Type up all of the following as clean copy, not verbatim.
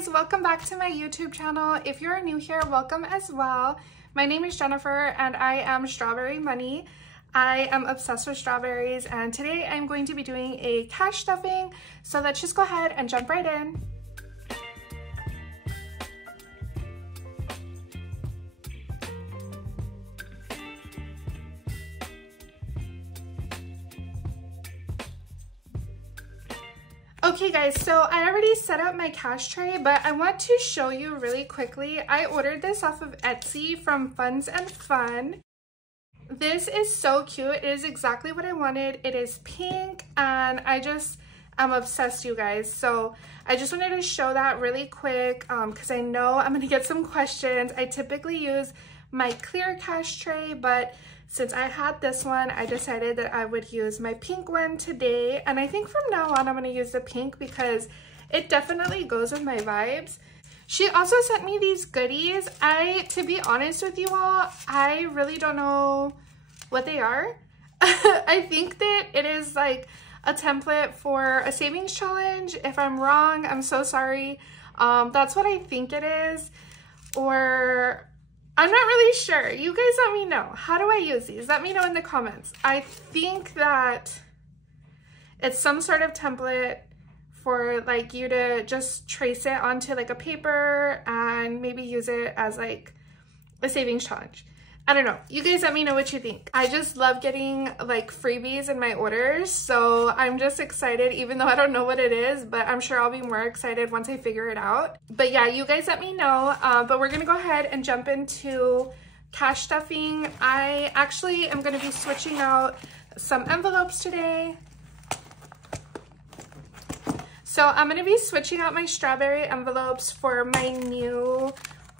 guys, welcome back to my YouTube channel. If you're new here, welcome as well. My name is Jennifer and I am Strawberry Money. I am obsessed with strawberries and today I'm going to be doing a cash stuffing. So let's just go ahead and jump right in. Okay guys, so I already set up my cash tray, but I want to show you really quickly. I ordered this off of Etsy from Funds and Fun. This is so cute. It is exactly what I wanted. It is pink and I'm obsessed, you guys. So I just wanted to show that really quick because I know I'm gonna get some questions. I typically use my clear cash tray, but since I had this one, I decided that I would use my pink one today. And I think from now on, I'm gonna use the pink because it definitely goes with my vibes. She also sent me these goodies. To be honest with you all, I really don't know what they are. I think that it is like a template for a savings challenge. If I'm wrong, I'm so sorry. That's what I think it is. Or I'm not really sure. You guys let me know. How do I use these? Let me know in the comments. I think that it's some sort of template for like you to just trace it onto like a paper and maybe use it as like a savings challenge. I don't know. You guys let me know what you think. I just love getting like freebies in my orders. So I'm just excited even though I don't know what it is, but I'm sure I'll be more excited once I figure it out. But yeah, you guys let me know. But we're gonna go ahead and jump into cash stuffing. I actually am gonna be switching out some envelopes today. So I'm gonna be switching out my strawberry envelopes for my new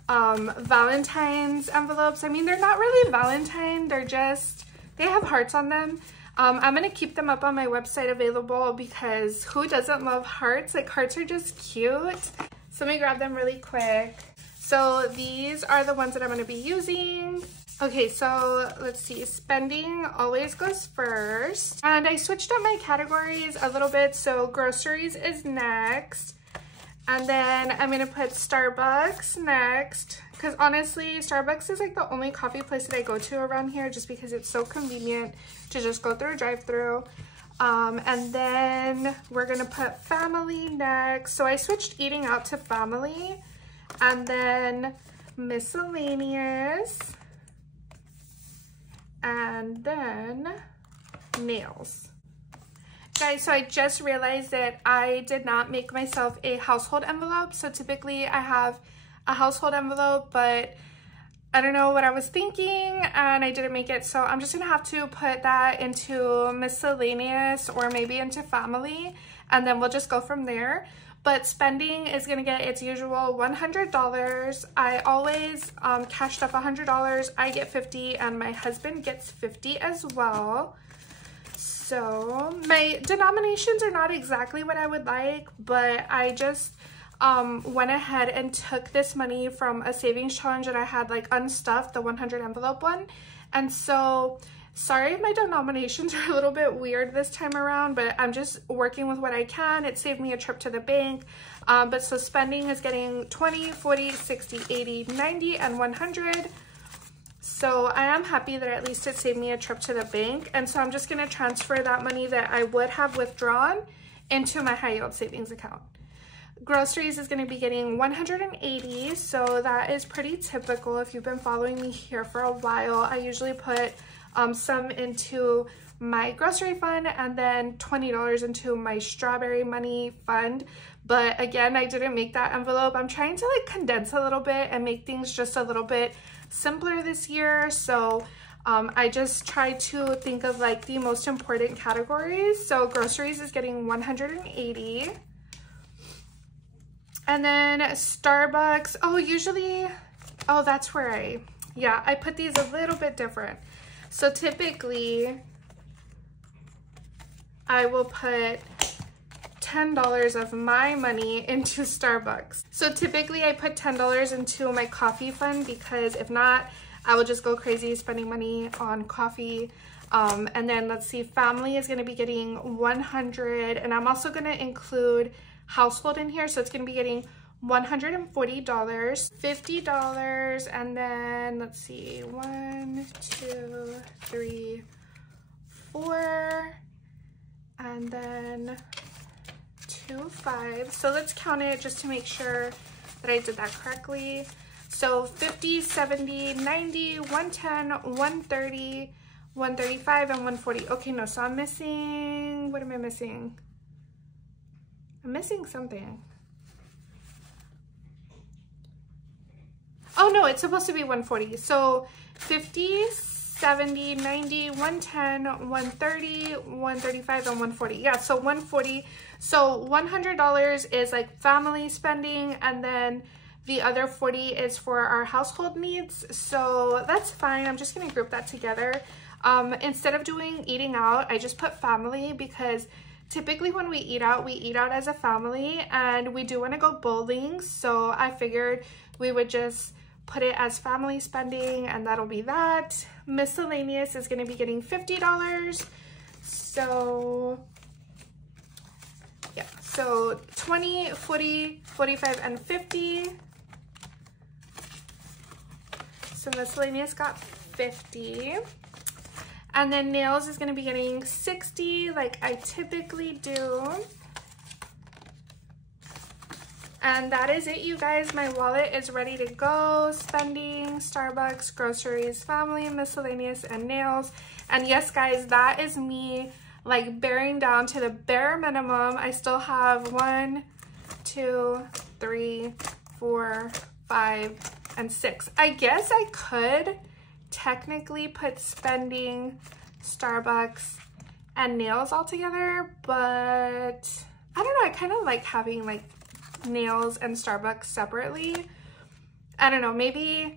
Valentine's envelopes. I mean, they're not really Valentine, they have hearts on them. I'm gonna keep them up on my website available because who doesn't love hearts? Like, hearts are just cute. So let me grab them really quick. So these are the ones that I'm gonna be using. Okay, so let's see, spending always goes first. And I switched up my categories a little bit, so groceries is next. And then I'm gonna put Starbucks next, because honestly, Starbucks is like the only coffee place that I go to around here just because it's so convenient to just go through a drive-through. And then we're gonna put family next. So I switched eating out to family, and then miscellaneous, and then nails. Guys, so I just realized that I did not make myself a household envelope. So typically I have a household envelope, but I don't know what I was thinking and I didn't make it. So I'm just gonna have to put that into miscellaneous or maybe into family, and then we'll just go from there. But spending is gonna get its usual $100. I always cash stuff $100. I get 50 and my husband gets 50 as well. So my denominations are not exactly what I would like, but I just went ahead and took this money from a savings challenge that I had like unstuffed, the 100 envelope one. And so sorry if my denominations are a little bit weird this time around, but I'm just working with what I can. It saved me a trip to the bank. But so spending is getting 20, 40, 60, 80, 90, and 100. So I am happy that at least it saved me a trip to the bank. And so I'm just gonna transfer that money that I would have withdrawn into my high yield savings account. Groceries is gonna be getting 180. So that is pretty typical. If you've been following me here for a while, I usually put some into my grocery fund and then $20 into my strawberry money fund. But again, I didn't make that envelope. I'm trying to like condense a little bit and make things just a little bit simpler this year. So I just try to think of like the most important categories. So groceries is getting 180. And then Starbucks, oh, that's where I put these a little bit different. So typically I will put $10 of my money into Starbucks. So typically I put $10 into my coffee fund because if not, I will just go crazy spending money on coffee. And then let's see, family is gonna be getting 100, and I'm also gonna include household in here. So it's gonna be getting $140, $50, and then let's see, 1, 2, 3, 4, and then 2, 5. So let's count it just to make sure that I did that correctly. So 50, 70, 90, 110, 130, 135, and 140. Okay, no, so I'm missing, what am I missing? I'm missing something. Oh no, it's supposed to be 140. So 50, 70, 90, 110, 130, 135, and 140. Yeah, so 140. So $100 is like family spending, and then the other 40 is for our household needs. So that's fine. I'm just gonna group that together. Instead of doing eating out, I just put family because typically when we eat out as a family, and we do want to go bowling. So I figured we would just put it as family spending, and that'll be that. Miscellaneous is going to be getting $50. So yeah, so 20, 40, 45, and 50. So miscellaneous got 50. And then nails is going to be getting 60 like I typically do. And that is it, you guys. My wallet is ready to go. Spending, Starbucks, groceries, family, miscellaneous, and nails. And yes, guys, that is me like bearing down to the bare minimum. I still have 1, 2, 3, 4, 5, and 6. I guess I could technically put spending, Starbucks, and nails all together, but I don't know. I kind of like having like nails and Starbucks separately. I don't know, maybe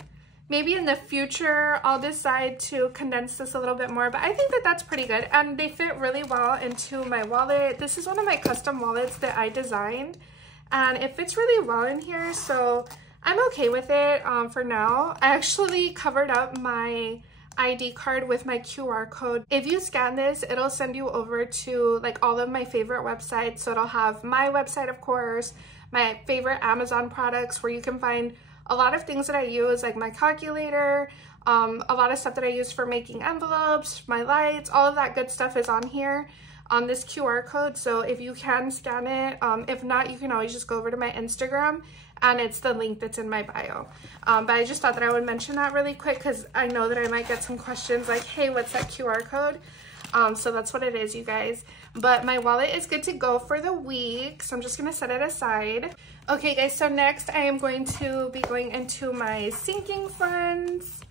in the future I'll decide to condense this a little bit more, but I think that that's pretty good, and they fit really well into my wallet. This is one of my custom wallets that I designed, and it fits really well in here, so I'm okay with it for now. I actually covered up my ID card with my QR code. If you scan this, it'll send you over to like all of my favorite websites. So it'll have my website, of course, my favorite Amazon products where you can find a lot of things that I use, like my calculator, a lot of stuff that I use for making envelopes, my lights, all of that good stuff is on here on this QR code. So if you can scan it, if not, you can always just go over to my Instagram, and it's the link that's in my bio. But I just thought that I would mention that really quick because I know that I might get some questions like, hey, what's that QR code? So that's what it is, you guys. But my wallet is good to go for the week, so I'm just gonna set it aside. Okay, guys, so next I am going to be going into my sinking funds.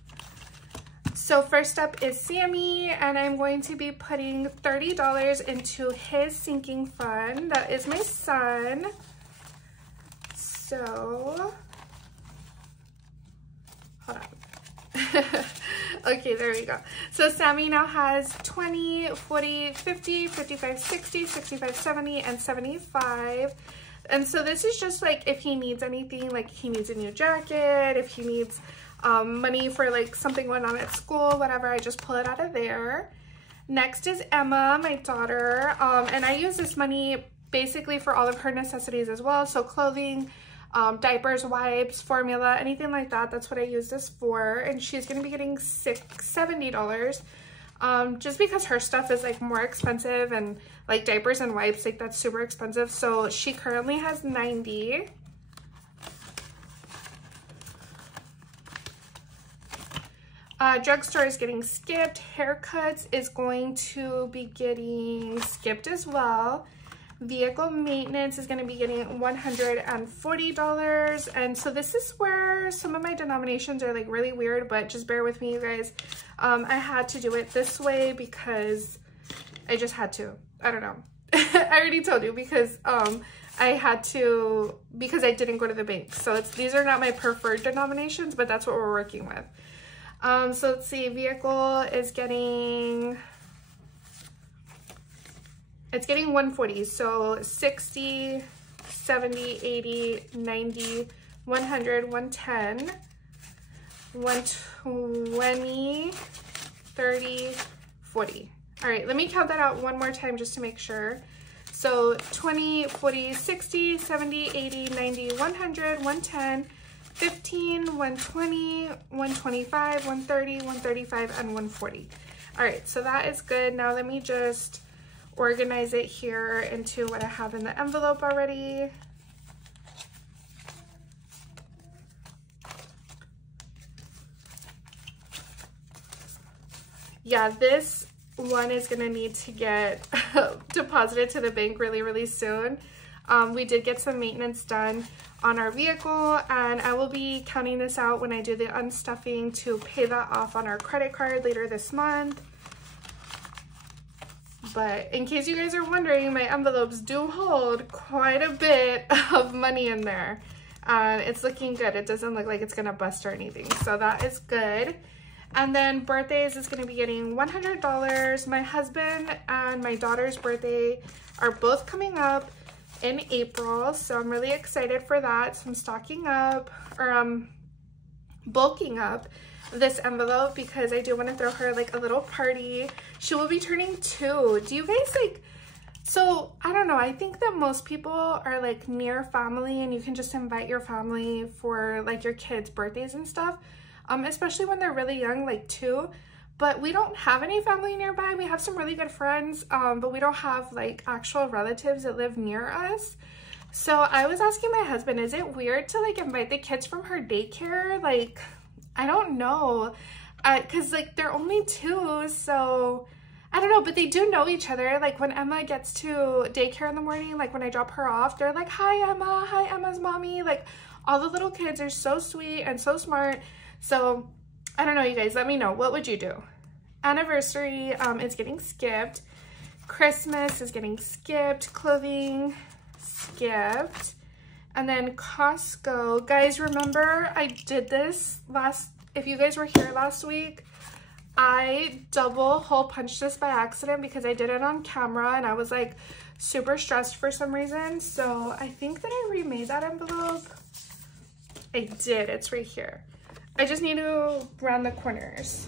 So first up is Sammy, and I'm going to be putting $30 into his sinking fund. That is my son. So, hold on. Okay, there we go. So Sammy now has 20, 40, 50, 55, 60, 65, 70, and 75. And so this is just like if he needs anything, like he needs a new jacket, if he needs money for like something going on at school, whatever, I just pull it out of there. Next is Emma, my daughter, and I use this money basically for all of her necessities as well. So clothing, diapers, wipes, formula, anything like that. That's what I use this for. And she's going to be getting $70 just because her stuff is like more expensive, and like diapers and wipes, like that's super expensive. So she currently has 90. Drugstore is getting skipped. Haircuts is going to be getting skipped as well. Vehicle maintenance is going to be getting $140. And so this is where some of my denominations are like really weird, but just bear with me, you guys. I had to do it this way because I just had to. I don't know. I already told you because I had to, because I didn't go to the bank. So these are not my preferred denominations, but that's what we're working with. So let's see, vehicle is getting, it's getting 140. So 60, 70, 80, 90, 100, 110, 120, 30, 40. All right, let me count that out one more time just to make sure. So 20, 40, 60, 70, 80, 90, 100, 110, 15, 120, 125, 130, 135, and 140. All right, so that is good. Now let me just organize it here into what I have in the envelope already. Yeah, this one is gonna need to get deposited to the bank really soon. We did get some maintenance done on our vehicle, and I will be counting this out when I do the unstuffing to pay that off on our credit card later this month. But in case you guys are wondering, my envelopes do hold quite a bit of money in there. It's looking good. It doesn't look like it's gonna bust or anything, so that is good. And then birthdays is gonna be getting $100. My husband and my daughter's birthday are both coming up in April, so I'm really excited for that. So I'm stocking up, or bulking up this envelope because I do want to throw her like a little party. She will be turning 2. Do you guys like, so I don't know, I think that most people are like near family and you can just invite your family for like your kids' birthdays and stuff, especially when they're really young, like 2. But we don't have any family nearby. We have some really good friends, but we don't have like actual relatives that live near us. So I was asking my husband, is it weird to like invite the kids from her daycare? Like, I don't know, cause like they're only 2, so I don't know, but they do know each other. Like when Emma gets to daycare in the morning, like when I drop her off, they're like, hi Emma, hi Emma's mommy. Like all the little kids are so sweet and so smart. So I don't know, you guys, let me know. What would you do? Anniversary is getting skipped. Christmas is getting skipped. Clothing, skipped. And then Costco. Guys, remember I did this if you guys were here last week, I double hole punched this by accident because I did it on camera and I was like super stressed for some reason. So I think that I remade that envelope. I did, it's right here. I just need to round the corners.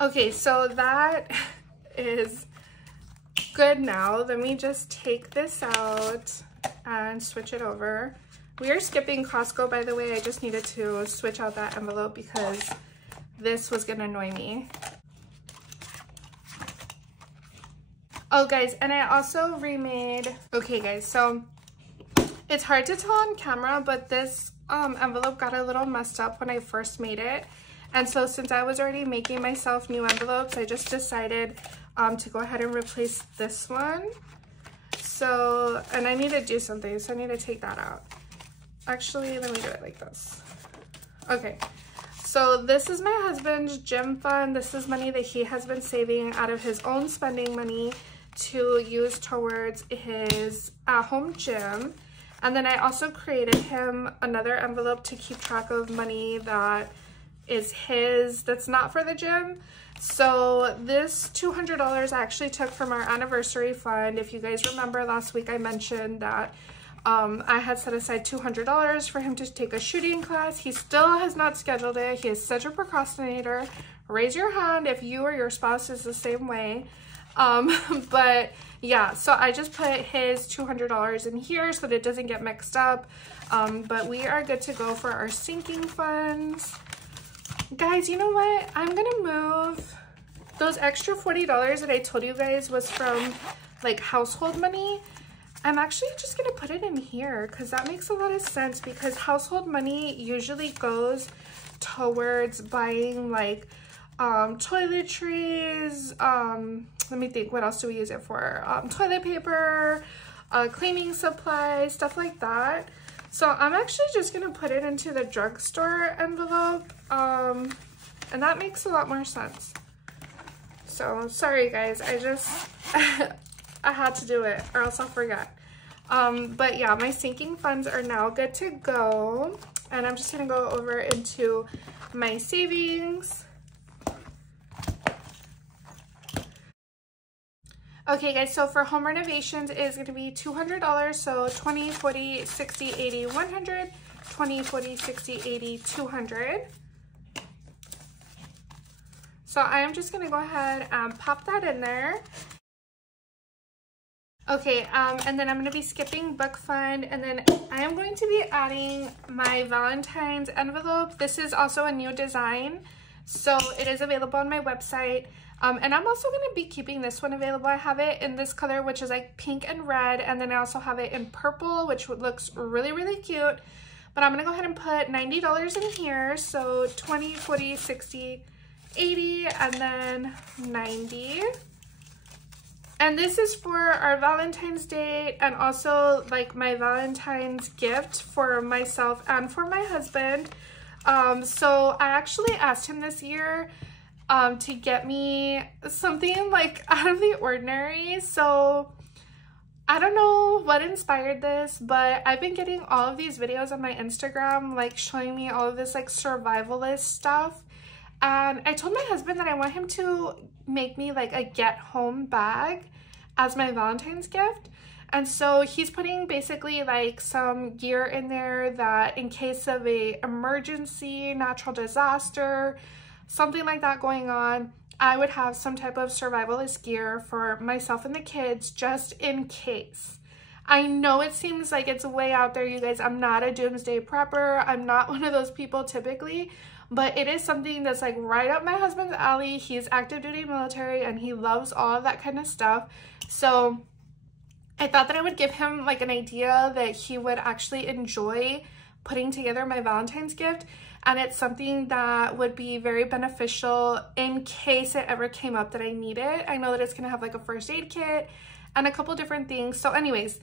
Okay, so that is good now. Let me just take this out and switch it over. We are skipping Costco, by the way. I just needed to switch out that envelope because this was gonna annoy me. Oh guys, and I also remade, okay guys, so it's hard to tell on camera, but this envelope got a little messed up when I first made it. And so since I was already making myself new envelopes, I just decided to go ahead and replace this one. So, and I need to do something, so I need to take that out. Actually, let me do it like this. Okay, so this is my husband's gym fund. This is money that he has been saving out of his own spending money to use towards his at-home gym. And then I also created him another envelope to keep track of money that is his, that's not for the gym. So this $200 I actually took from our anniversary fund. If you guys remember last week, I mentioned that I had set aside $200 for him to take a shooting class. He still has not scheduled it. He is such a procrastinator. Raise your hand if you or your spouse is the same way. But yeah, so I just put his $200 in here so that it doesn't get mixed up. But we are good to go for our sinking funds. Guys, you know what? I'm gonna move those extra $40 that I told you guys was from like household money. I'm actually just gonna put it in here because that makes a lot of sense, because household money usually goes towards buying like toiletries, let me think, what else do we use it for? Toilet paper, cleaning supplies, stuff like that. So I'm actually just gonna put it into the drugstore envelope, and that makes a lot more sense. So sorry guys, I just, I had to do it or else I'll forget. But yeah, my sinking funds are now good to go. And I'm just gonna go over into my savings. Okay guys, so for home renovations is going to be $200, so 20, 40, 60, 80, 100, 20, 40, 60, 80, 200. So I am just gonna go ahead and pop that in there. Okay, and then I'm gonna be skipping book fund, and then I am going to be adding my Valentine's envelope. This is also a new design, so it is available on my website. And I'm also gonna be keeping this one available. I have it in this color, which is like pink and red, and then I also have it in purple, which looks really, really cute. But I'm gonna go ahead and put $90 in here. So 20, 40, 60, 80, and then 90. And this is for our Valentine's Day and also like my Valentine's gift for myself and for my husband. So I actually asked him this year to get me something like out of the ordinary. So I don't know what inspired this, but I've been getting all of these videos on my Instagram like showing me all of this like survivalist stuff. And I told my husband that I want him to make me like a get home bag as my Valentine's gift. And so he's putting basically like some gear in there that in case of a emergency, natural disaster, something like that going on, I would have some type of survivalist gear for myself and the kids just in case. I know it seems like it's way out there, you guys. I'm not a doomsday prepper. I'm not one of those people typically, but it is something that's like right up my husband's alley. He's active duty military and he loves all of that kind of stuff. So I thought that I would give him like an idea that he would actually enjoy putting together my Valentine's gift. And it's something that would be very beneficial in case it ever came up that I need it. I know that it's gonna have like a first aid kit and a couple different things. So anyways,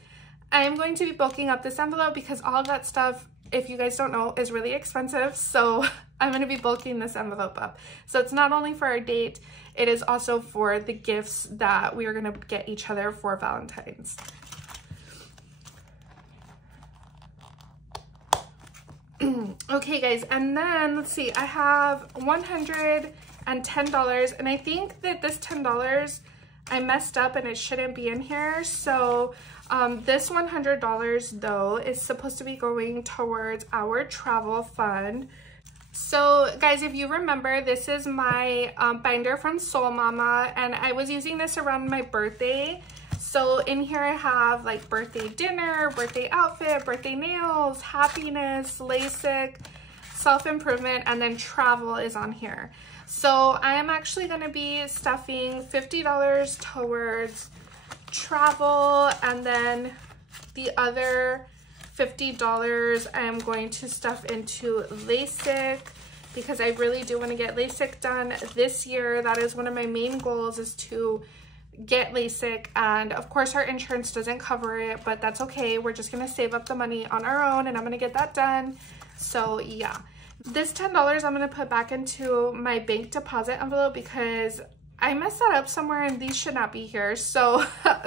I am going to be bulking up this envelope because all of that stuff, if you guys don't know, is really expensive. So I'm gonna be bulking this envelope up. So it's not only for our date, it is also for the gifts that we are gonna get each other for Valentine's. Okay guys, and then let's see, I have $110, and I think that this $10 I messed up and it shouldn't be in here. So this $100 though is supposed to be going towards our travel fund. So guys, if you remember, this is my binder from Soul Mama, and I was using this around my birthday. So in here I have like birthday dinner, birthday outfit, birthday nails, happiness, LASIK, self-improvement, and then travel is on here. So I am actually going to be stuffing $50 towards travel, and then the other $50 I am going to stuff into LASIK because I really do want to get LASIK done this year. That is one of my main goals, is to get LASIK, and of course our insurance doesn't cover it, but that's okay. We're just gonna save up the money on our own and I'm gonna get that done. So yeah, this $10 I'm gonna put back into my bank deposit envelope because I messed that up somewhere and these should not be here. So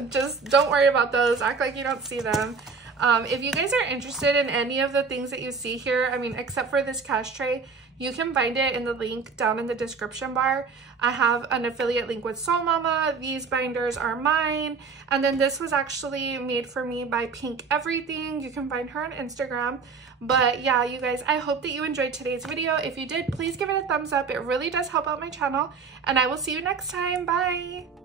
just don't worry about those, act like you don't see them. If you guys are interested in any of the things that you see here, I mean, except for this cash tray, you can find it in the link down in the description bar. I have an affiliate link with Soul Mama. These binders are mine. And then this was actually made for me by Pink Everything. You can find her on Instagram. But yeah, you guys, I hope that you enjoyed today's video. If you did, please give it a thumbs up. It really does help out my channel. And I will see you next time. Bye.